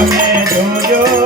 તમે જોજો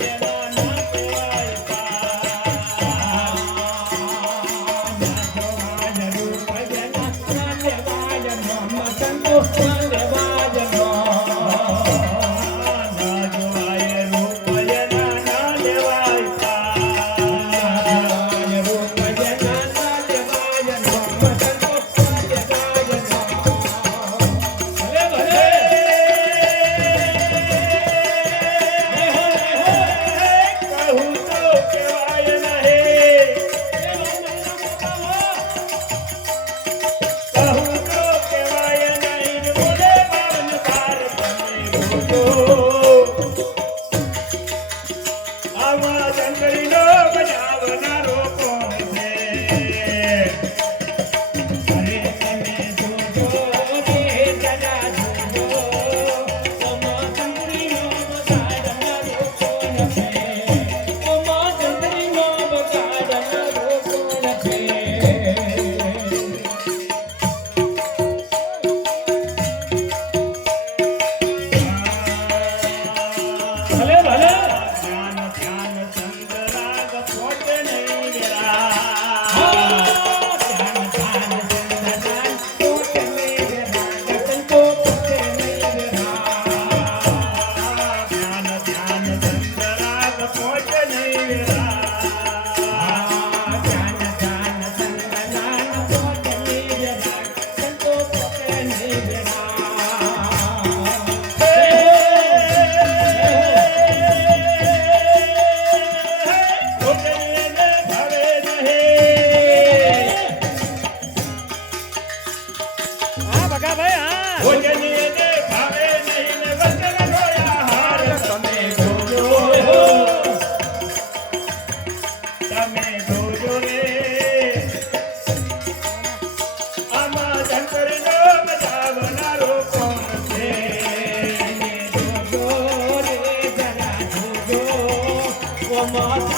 Yeah. વાઘા ભાઈ હા. ભોજની ને ભાવે રે. આમાં